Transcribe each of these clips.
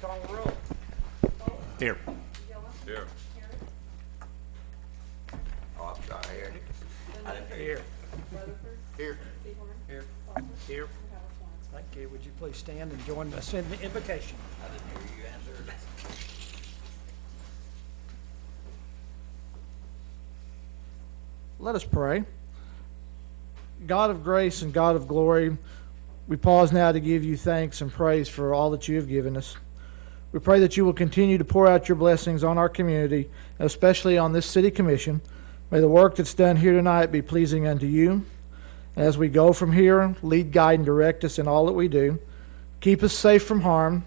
Call the roll. Here. Here. Oh, I'm sorry, here. I didn't hear Here. you. Here. Here. Here. Thank you. Would you please stand and join us in the invocation? I didn't hear you answer. Let us pray. God of grace and God of glory, we pause now to give you thanks and praise for all that you have given us. We pray that you will continue to pour out your blessings on our community, and especially on this city commission. May the work that's done here tonight be pleasing unto you. And as we go from here, lead, guide, and direct us in all that we do. Keep us safe from harm,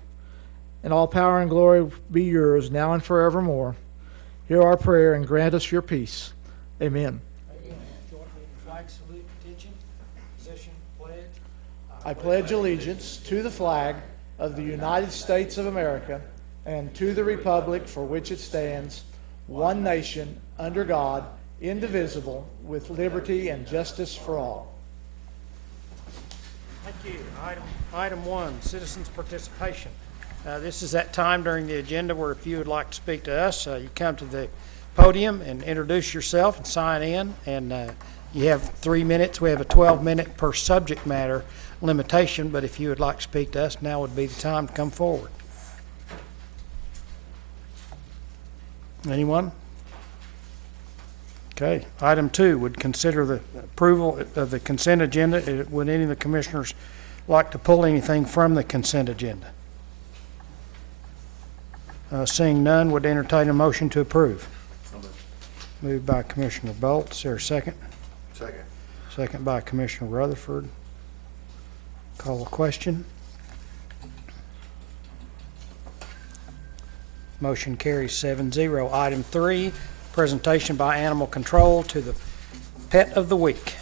and all power and glory be yours now and forevermore. Hear our prayer and grant us your peace. Amen. Join me in flag salute, attention, position, pledge. I pledge allegiance to the flag of the United States of America and to the republic for which it stands, one nation, under God, indivisible, with liberty and justice for all. Thank you. Item 1, citizens' participation. This is that time during the agenda where if you would like to speak to us, you come to the podium and introduce yourself and sign in, and you have 3 minutes. We have a 12-minute per subject matter limitation, but if you would like to speak to us, now would be the time to come forward. Anyone? Okay. Item 2 would consider the approval of the consent agenda. Would any of the commissioners like to pull anything from the consent agenda? Seeing none, would entertain a motion to approve. Moved by Commissioner Bolt. Is there a second? Second. Second by Commissioner Rutherford. Call a question. Motion carries 7-0. Item 3, presentation by Animal Control to the Pet of the Week.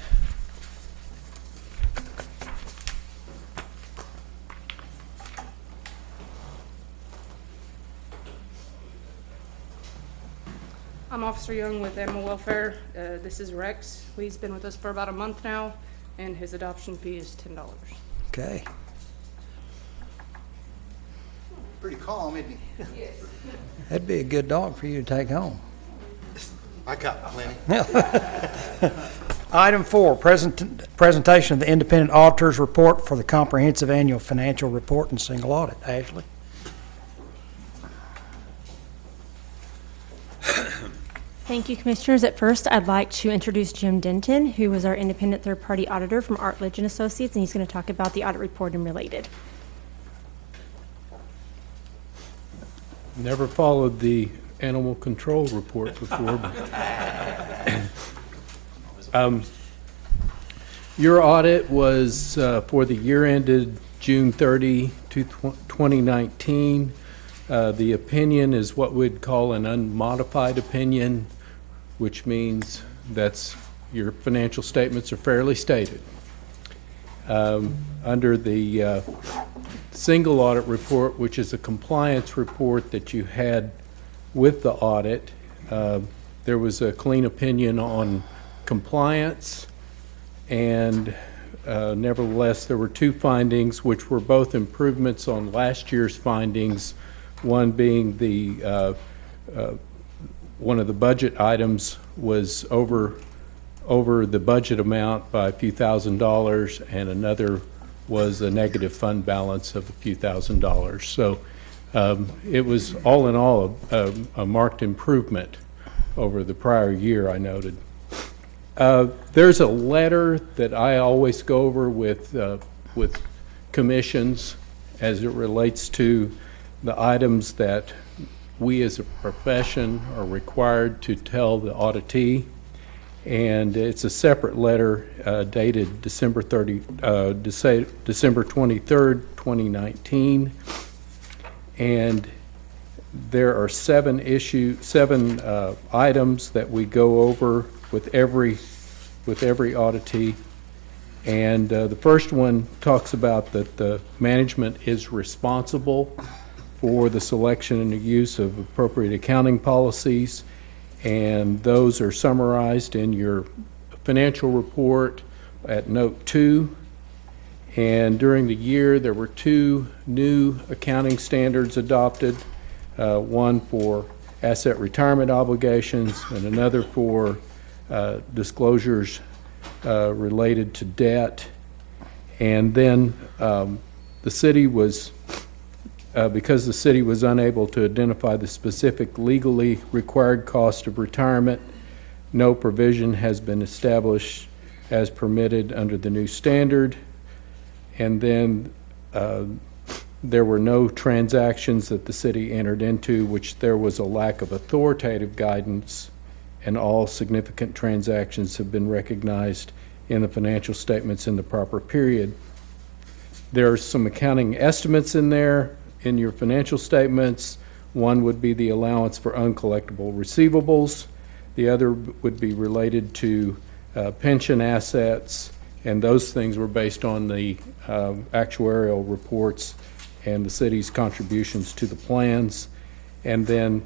I'm Officer Young with Animal Welfare. This is Rex. He's been with us for about a month now, and his adoption fee is $10. Okay. Pretty calm, isn't he? That'd be a good dog for you to take home. I got plenty. Item 4, presentation of the independent auditor's report for the comprehensive annual financial report and single audit. Ashley? Thank you, Commissioners. At first, I'd like to introduce Jim Denton, who was our independent third-party auditor from Artledge and Associates, and he's going to talk about the audit report and related. Never followed the animal control report before. But your audit was for the year ended June 30, 2019. The opinion is what we'd call an unmodified opinion, which means that's your financial statements are fairly stated. Under the single audit report, which is a compliance report that you had with the audit, there was a clean opinion on compliance, and nevertheless there were 2 findings which were both improvements on last year's findings, one being the one of the budget items was over the budget amount by a few $1,000s, and another was a negative fund balance of a few $1,000s. So it was all in all a marked improvement over the prior year, I noted. There's a letter that I always go over with commissions as it relates to the items that we as a profession are required to tell the auditee, and it's a separate letter dated December 23rd, 2019, and there are 7 items that we go over with every auditee, and the first one talks about that the management is responsible for the selection and the use of appropriate accounting policies, and those are summarized in your financial report at note 2. And during the year, there were 2 new accounting standards adopted, one for asset retirement obligations and another for disclosures related to debt. And then the city was, because the city was unable to identify the specific legally required cost of retirement, no provision has been established as permitted under the new standard. And then there were no transactions that the city entered into, which there was a lack of authoritative guidance, and all significant transactions have been recognized in the financial statements in the proper period. There are some accounting estimates in there in your financial statements. One would be the allowance for uncollectible receivables. The other would be related to pension assets, and those things were based on the actuarial reports and the city's contributions to the plans. And then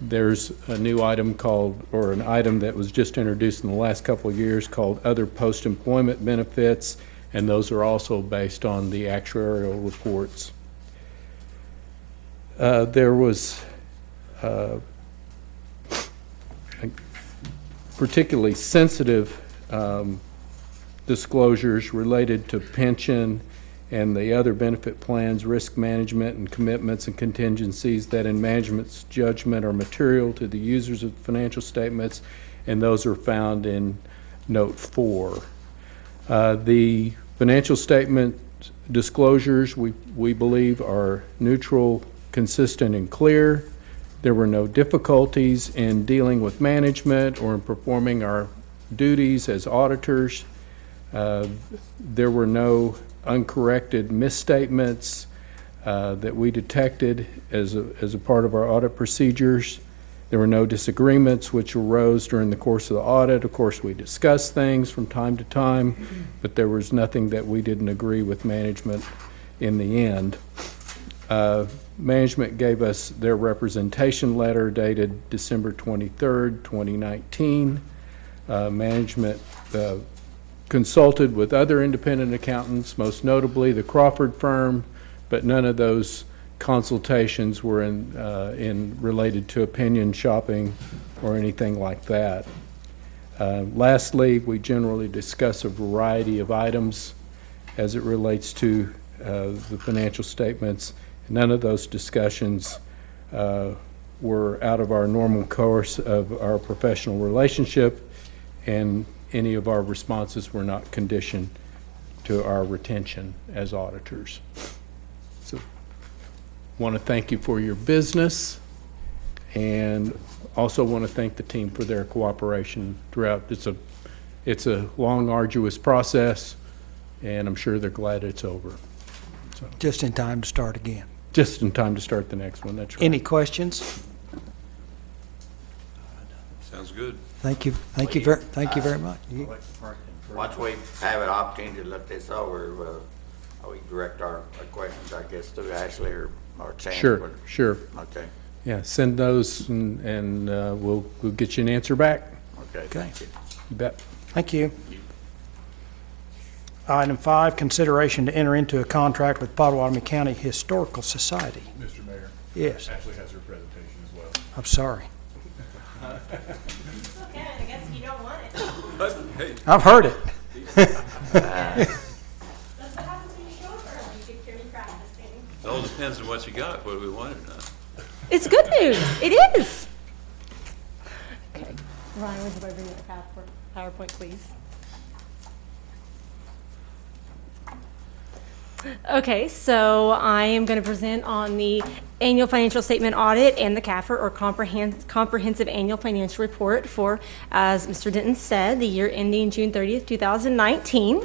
there's a new item called, or an item that was just introduced in the last couple of years called other post-employment benefits, and those are also based on the actuarial reports. There was particularly sensitive disclosures related to pension and the other benefit plans, risk management, and commitments and contingencies that in management's judgment are material to the users of financial statements, and those are found in Note 4. The financial statement disclosures, we believe, are neutral, consistent, and clear. There were no difficulties in dealing with management or in performing our duties as auditors. There were no uncorrected misstatements that we detected as a part of our audit procedures. There were no disagreements which arose during the course of the audit. Of course, we discussed things from time to time, but there was nothing that we didn't agree with management in the end. Management gave us their representation letter dated December 23rd, 2019. Management consulted with other independent accountants, most notably the Crawford firm, but none of those consultations were related to opinion shopping or anything like that. Lastly, we generally discuss a variety of items as it relates to the financial statements. None of those discussions were out of our normal course of our professional relationship, and any of our responses were not conditioned to our retention as auditors. So, want to thank you for your business, and also want to thank the team for their cooperation throughout. It's a long, arduous process, and I'm sure they're glad it's over. So, Just in time to start again. just in time to start the next one, that's right. Any questions? Sounds good. Thank you very much. Once we have an opportunity to look this over, we direct our questions, I guess, through Ashley or Chance. Sure. Okay, Yeah, send those and we'll get you an answer back. okay, thank you. You bet. Thank you. Item 5, consideration to enter into a contract with Pottawatomie County Historical Society. Mr. Mayor, Yes, Ashley has her presentation as well. I'm sorry. Okay, I guess you don't want it. I've heard it. That's what happens when you show up early. You get carry practicing. It all depends on what you got, whether we want it or not. It's good news. It is. Okay. Ryan, would you mind bringing the PowerPoint, please? Okay, so I am going to present on the annual financial statement audit and the CAFR, or comprehensive annual financial report for, as Mr. Denton said, the year ending June 30th, 2019.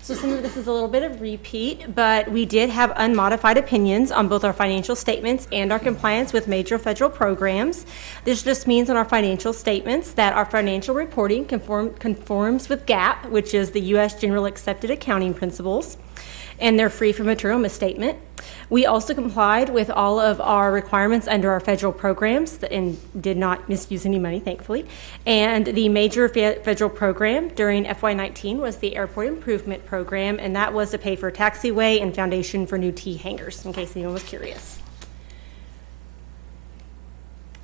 So some of this is a little bit of repeat, but we did have unmodified opinions on both our financial statements and our compliance with major federal programs. This just means on our financial statements that our financial reporting conforms with GAAP, which is the U.S. General Accepted Accounting Principles. and they're free from material misstatement. We also complied with all of our requirements under our federal programs and did not misuse any money, thankfully. And the major federal program during FY19 was the Airport Improvement Program, and that was to pay for taxiway and foundation for new T hangars, in case anyone was curious.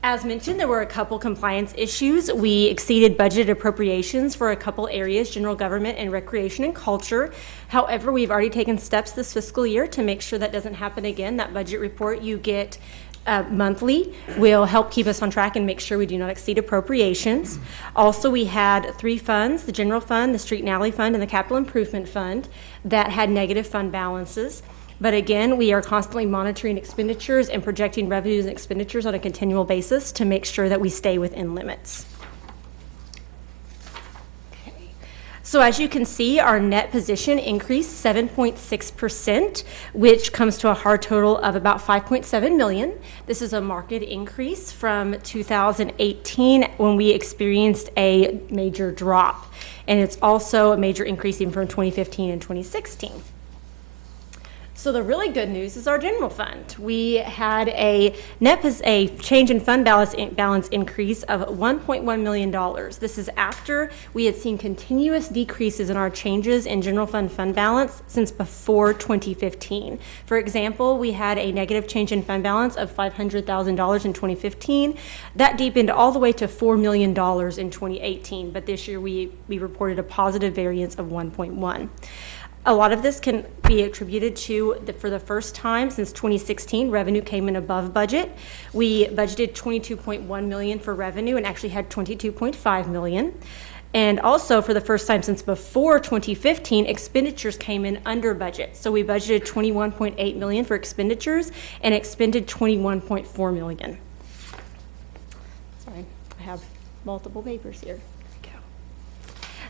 As mentioned, there were a couple compliance issues. We exceeded budgeted appropriations for a couple areas, general government and recreation and culture. However, we've already taken steps this fiscal year to make sure that doesn't happen again. That budget report you get monthly will help keep us on track and make sure we do not exceed appropriations. Also, we had 3 funds, the general fund, the street and alley fund, and the capital improvement fund, that had negative fund balances. But again, we are constantly monitoring expenditures and projecting revenues and expenditures on a continual basis to make sure that we stay within limits. Okay. So as you can see, our net position increased 7.6%, which comes to a hard total of about $5.7 million. This is a marked increase from 2018 when we experienced a major drop. And it's also a major increase even from 2015 and 2016. So the really good news is our general fund. We had a change in fund balance increase of $1.1 million. This is after we had seen continuous decreases in our changes in general fund balance since before 2015. For example, we had a negative change in fund balance of $500,000 in 2015. That deepened all the way to $4 million in 2018, but this year we reported a positive variance of 1.1. A lot of this can be attributed to, for the first time since 2016, revenue came in above budget. We budgeted $22.1 million for revenue and actually had $22.5 million. And also, for the first time since before 2015, expenditures came in under budget. So we budgeted $21.8 million for expenditures and expended $21.4 million. Sorry, I have multiple papers here.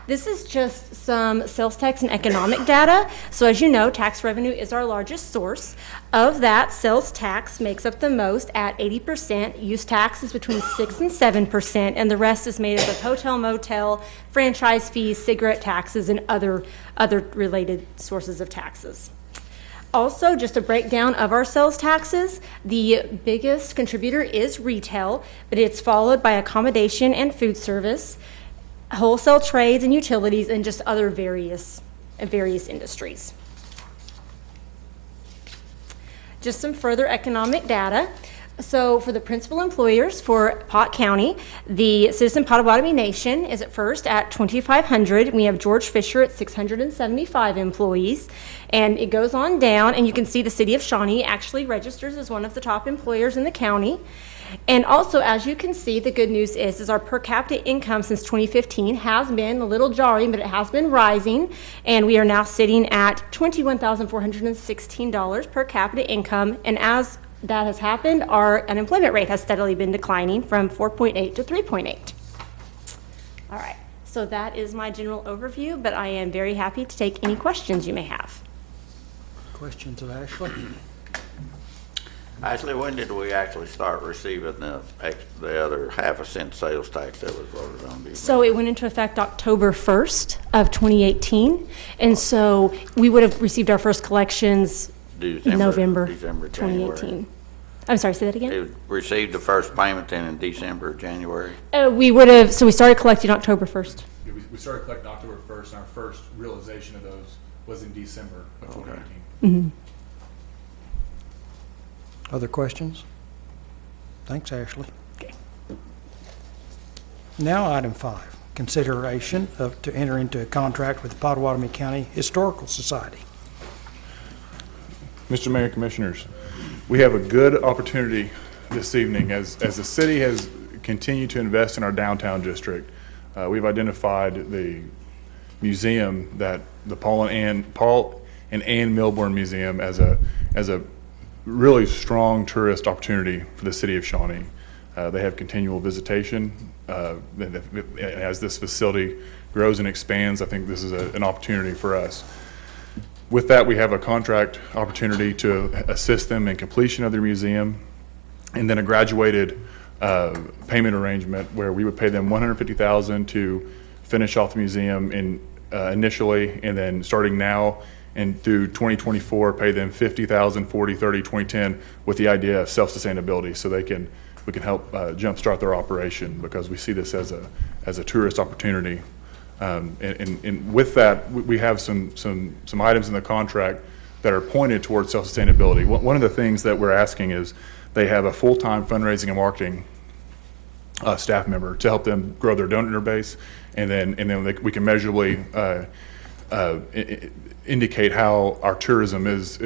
This is just some sales tax and economic data. So as you know, tax revenue is our largest source. Of that, sales tax makes up the most at 80%. Use tax is between 6 and 7%, and the rest is made up of hotel, motel, franchise fees, cigarette taxes, and other related sources of taxes. Also, just a breakdown of our sales taxes, the biggest contributor is retail, but it's followed by accommodation and food service, wholesale trades and utilities, and just other various industries. Just some further economic data. So for the principal employers for Pot County, the Citizen Potawatomi Nation is at first at 2,500. We have George Fisher at 675 employees, and it goes on down, and you can see the city of Shawnee actually registers as one of the top employers in the county. And also, as you can see, the good news is our per capita income since 2015 has been a little jarring, but it has been rising, and we are now sitting at $21,416 per capita income. And as that has happened, our unemployment rate has steadily been declining from 4.8 to 3.8. All right, so that is my general overview, but I am very happy to take any questions you may have. Questions of Ashley? Ashley, when did we actually start receiving the other ½ sales tax that was voted on? So it went into effect October 1st of 2018, and so we would have received our first collections November 2018. I'm sorry, say that again? It received the first payment then in December, January? We would have, so we started collecting October 1st. Yeah, we started collecting October 1st, and our first realization of those was in December of 2018. Mm-hmm. Other questions? Thanks, Ashley. Okay. Now, item 5, consideration to enter into a contract with the Potawatomi County Historical Society. Mr. Mayor, Commissioners, we have a good opportunity this evening as the city has continued to invest in our downtown district. We've identified the museum, that the Paul and Ann Milburn Museum, as a really strong tourist opportunity for the city of Shawnee. They have continual visitation. As this facility grows and expands, I think this is an opportunity for us. With that, we have a contract opportunity to assist them in completion of their museum, and then a graduated payment arrangement where we would pay them $150,000 to finish off the museum initially, and then starting now and through 2024, pay them 50,000, 40, 30, 2010, with the idea of self-sustainability, so we can help jumpstart their operation, because we see this as a tourist opportunity. And with that, we have some items in the contract that are pointed towards self-sustainability. One of the things that we're asking is they have a full-time fundraising and marketing staff member to help them grow their donor base, and then we can measurably indicate how our tourism is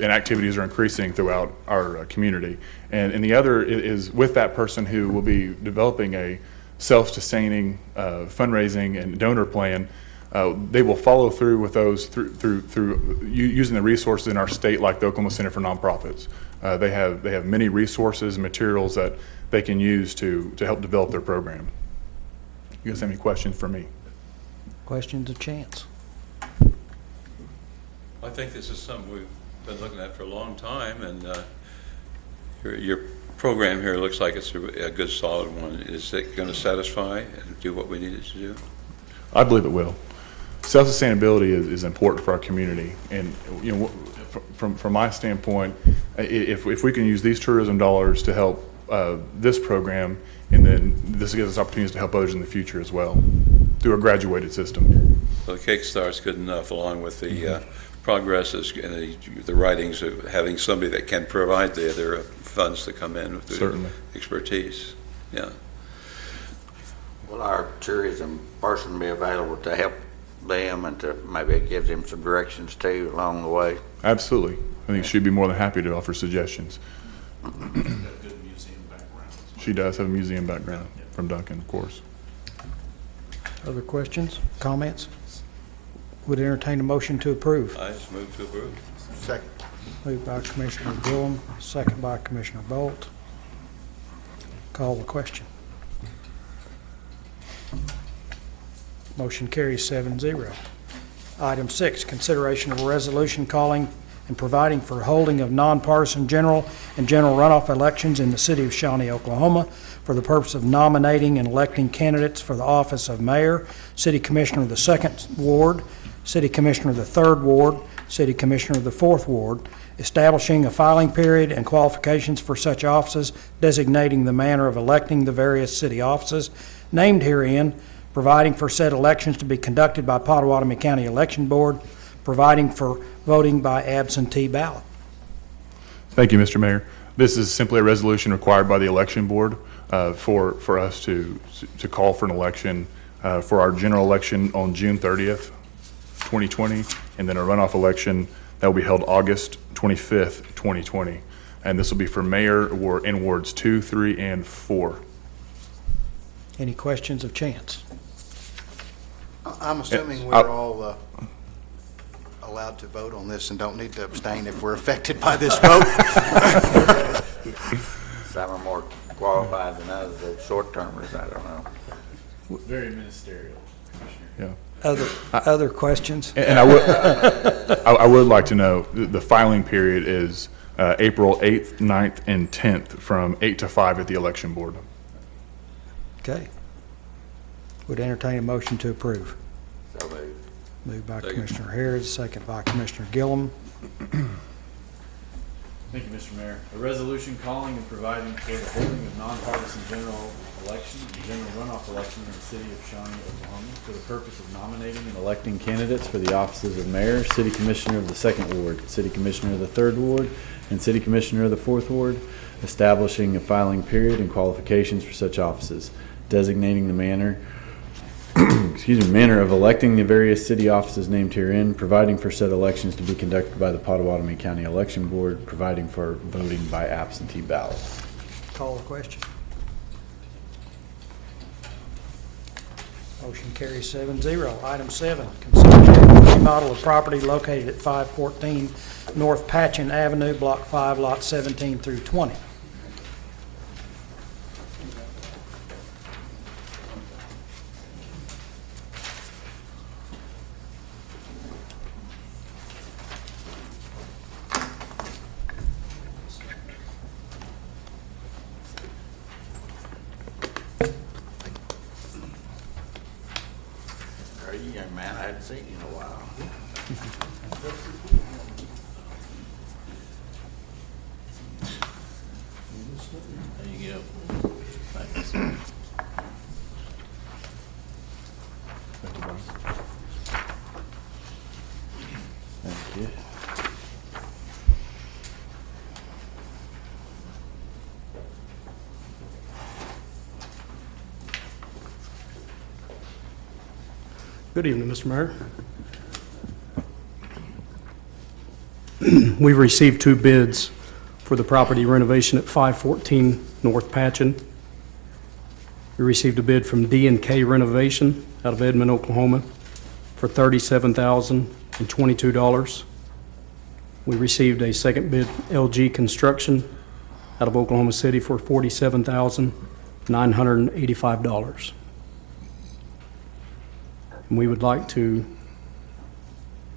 and activities are increasing throughout our community. And the other is with that person who will be developing a self-sustaining fundraising and donor plan. They will follow through with those through using the resources in our state, like the Oklahoma Center for Nonprofits. They have many resources and materials that they can use to help develop their program. You guys have any questions for me? Questions of Chance? I think this is something we've been looking at for a long time, and your program here looks like it's a good, solid one. Is it going to satisfy and do what we need it to do? I believe it will. Self-sustainability is important for our community, and from my standpoint, if we can use these tourism dollars to help this program, and then this gives us opportunities to help others in the future as well through a graduated system. So the Kickstart's good enough, along with the progresses and the writings of having somebody that can provide the other funds to come in with Certainly. expertise. Yeah. Will our tourism person be available to help them and to maybe give them some directions too along the way? Absolutely. I think she'd be more than happy to offer suggestions. She does have a museum background from Duncan, of course. Other questions, comments? Would entertain a motion to approve. I just move to approve. Second. Moved by Commissioner Gillum, second by Commissioner Bolt. Call the question. Motion carries 7-0. Item 6, consideration of a resolution calling and providing for holding of nonpartisan general and general runoff elections in the city of Shawnee, Oklahoma, for the purpose of nominating and electing candidates for the office of mayor, city commissioner of the 2nd Ward, city commissioner of the 3rd Ward, city commissioner of the 4th Ward, establishing a filing period and qualifications for such offices, designating the manner of electing the various city offices named herein, providing for said elections to be conducted by Pottawatomie County Election Board, providing for voting by absentee ballot. Thank you, Mr. Mayor. This is simply a resolution required by the election board for us to call for an election for our general election on June 30th, 2020, and then a runoff election that will be held August 25th, 2020. And this will be for mayor in wards 2, 3, and 4. Any questions of Chance? I'm assuming I- we're all allowed to vote on this and don't need to abstain if we're affected by this vote. Some are more qualified than others, the short-termers, I don't know. Very ministerial, Commissioner. Yeah. Other questions? And I would like to know, the filing period is April 8th, 9th, and 10th from 8 to 5 at the election board. Okay. Would entertain a motion to approve. So moved. Moved by Second. Commissioner Harris, second by Commissioner Gillum. Thank you, Mr. Mayor. A resolution calling and providing for the holding of nonpartisan general election and general runoff election in the city of Shawnee, Oklahoma, for the purpose of nominating and electing candidates for the offices of mayor, city commissioner of the 2nd Ward, city commissioner of the 3rd Ward, and city commissioner of the 4th Ward, establishing a filing period and qualifications for such offices, designating the manner of electing the various city offices named herein, providing for said elections to be conducted by the Pottawatomie County Election Board, providing for voting by absentee ballot. Call the question. Motion carries 7-0. Item 7, consider a remodel of property located at 514 North Patchen Avenue, Block 5, Lot 17 through 20. Are you young man? I hadn't seen you in a while. you. Good evening, Mr. Mayor. We've received 2 bids for the property renovation at 514 North Patchen. We received a bid from D&K Renovation out of Edmond, Oklahoma for $37,022. We received a second bid, LG Construction out of Oklahoma City for $47,985. And we would like to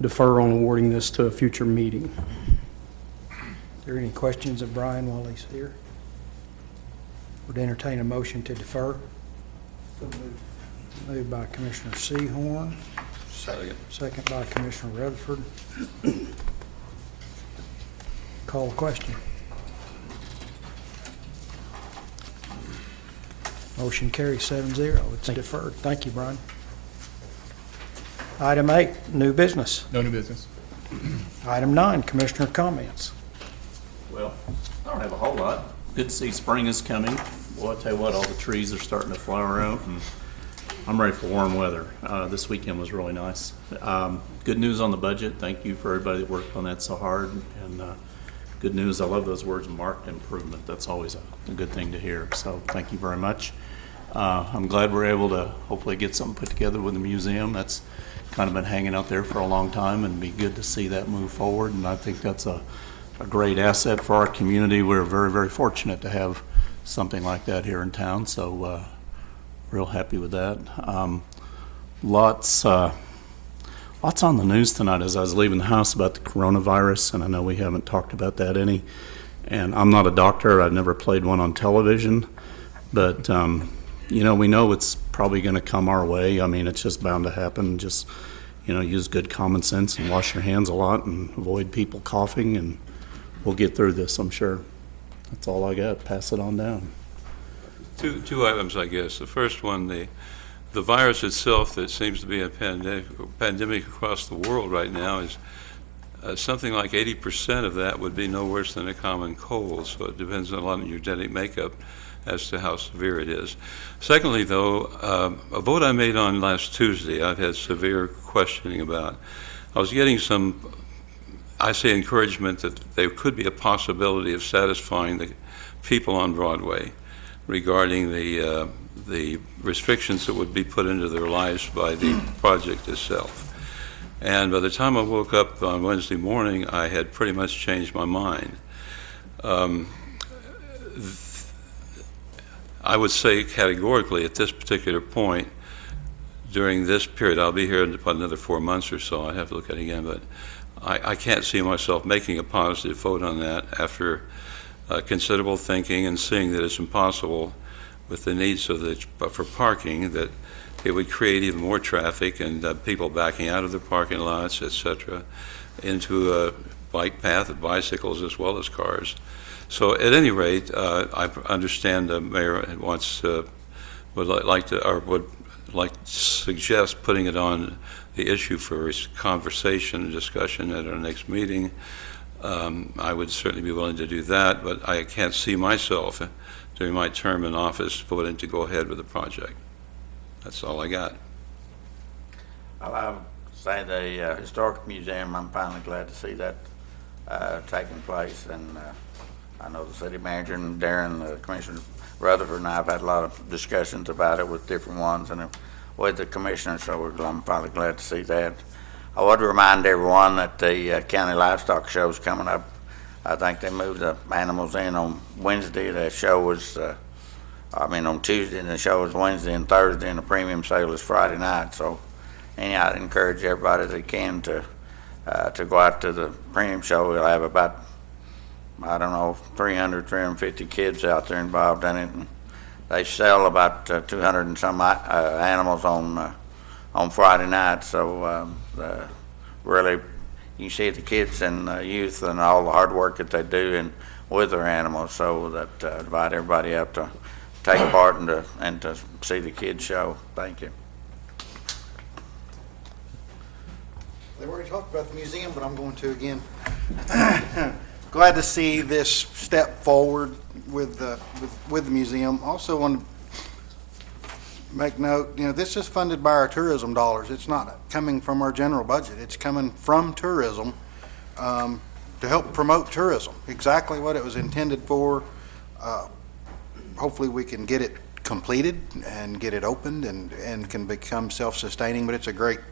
defer on awarding this to a future meeting. Are there any questions of Brian while he's here? Would entertain a motion to defer. Moved by Commissioner Sehorn, second by Commissioner Rutherford. Call the question. Motion carries 7-0. It's deferred. Thank you, Brian. Item 8, new business. No new business. Item 9, commissioner comments. Well, I don't have a whole lot. Good to see spring is coming. Well, I tell you what, all the trees are starting to flower out, and I'm ready for warm weather. This weekend was really nice. Good news on the budget. Thank you for everybody that worked on that so hard. And good news, I love those words, marked improvement. That's always a good thing to hear. So thank you very much. I'm glad we're able to hopefully get something put together with the museum. That's kind of been hanging out there for a long time, and be good to see that move forward. And I think that's a great asset for our community. We're very, very fortunate to have something like that here in town, so real happy with that. Lots on the news tonight as I was leaving the house about the coronavirus, and I know we haven't talked about that any. And I'm not a doctor. I've never played one on television, but you know, we know it's probably going to come our way. I mean, it's just bound to happen. Just, you know, use good common sense and wash your hands a lot and avoid people coughing, and we'll get through this, I'm sure. That's all I got. Pass it on down. Two items, I guess. The first one, the virus itself that seems to be a pandemic across the world right now is something like 80% of that would be no worse than a common cold. So it depends a lot on your genetic makeup as to how severe it is. Secondly, though, a vote I made on last Tuesday, I've had severe questioning about. I was getting some, I say, encouragement that there could be a possibility of satisfying the people on Broadway regarding the restrictions that would be put into their lives by the project itself. And by the time I woke up on Wednesday morning, I had pretty much changed my mind. I would say categorically at this particular point, during this period, I'll be here in about another 4 months or so, I have to look at it again, but I can't see myself making a positive vote on that after considerable thinking and seeing that it's impossible with the needs for parking, that it would create even more traffic and people backing out of the parking lots, et cetera, into a bike path of bicycles as well as cars. So at any rate, I understand the mayor would like to suggest putting it on the issue for conversation and discussion at our next meeting. I would certainly be willing to do that, but I can't see myself during my term in office voting to go ahead with the project. That's all I got. Well, I would say the Historic Museum, I'm finally glad to see that taking place, and I know the city manager and Darren, Commissioner Rutherford, and I have had a lot of discussions about it with different ones and with the commissioners, so I'm finally glad to see that. I would remind everyone that the county livestock show is coming up. I think they moved the animals in on Wednesday. The show was, on Tuesday, and the show was Wednesday and Thursday, and the premium sale is Friday night. So, anyhow, I'd encourage everybody that can to go out to the premium show. We'll have about, 300, 350 kids out there involved in it. And they sell about 200 and some animals on Friday night. So really, you see the kids and youth and all the hard work that they do and with their animals. So that invite everybody out to take part and to see the kids show. Thank you. They already talked about the museum, but I'm going to again. Glad to see this step forward with the museum. Also want to make note, this is funded by our tourism dollars. It's not coming from our general budget. It's coming from tourism to help promote tourism. Exactly what it was intended for. Hopefully we can get it completed and get it opened and can become self-sustaining, but it's a great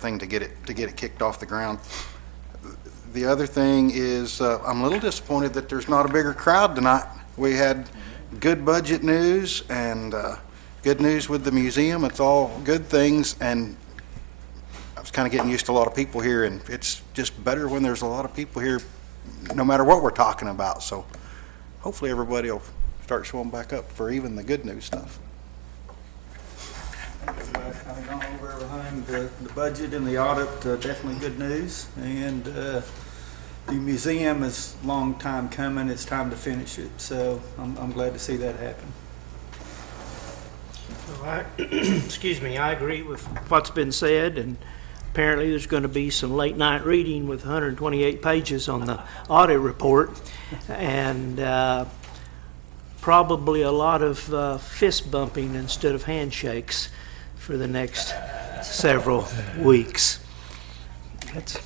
thing to get it kicked off the ground. The other thing is I'm a little disappointed that there's not a bigger crowd tonight. We had good budget news and good news with the museum. It's all good things, and I was kind of getting used to a lot of people here, and it's just better when there's a lot of people here no matter what we're talking about. So hopefully everybody will start showing back up for even the good news stuff. Everybody's kind of gone over behind the budget and the audit, definitely good news. And the museum is a long time coming. It's time to finish it. So I'm glad to see that happen. Well, excuse me, I agree with what's been said, and apparently there's going to be some late night reading with 128 pages on the audit report, and probably a lot of fist bumping instead of handshakes for the next several weeks. That's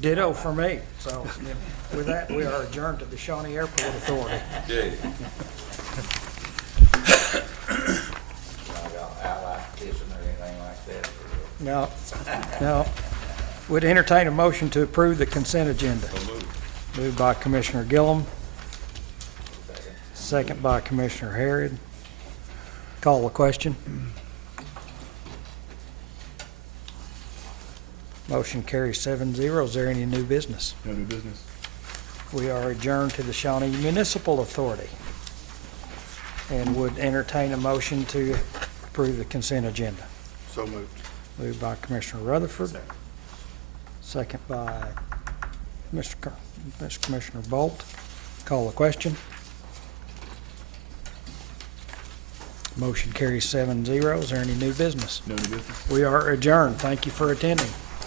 Ditto for me. So with that, we are adjourned to the Shawnee Airport Authority. No. Would entertain a motion to approve the consent agenda. Moved by Commissioner Gillum. Second by Commissioner Harrod. Call the question. Motion carries 7-0. Is there any new business? No new business. We are adjourned to the Shawnee Municipal Authority and would entertain a motion to approve the consent agenda. So moved. Moved by Commissioner Rutherford. Second by Commissioner Bolt. Call the question. Motion carries 7-0. Is there any new business? No new business. We are adjourned. Thank you for attending.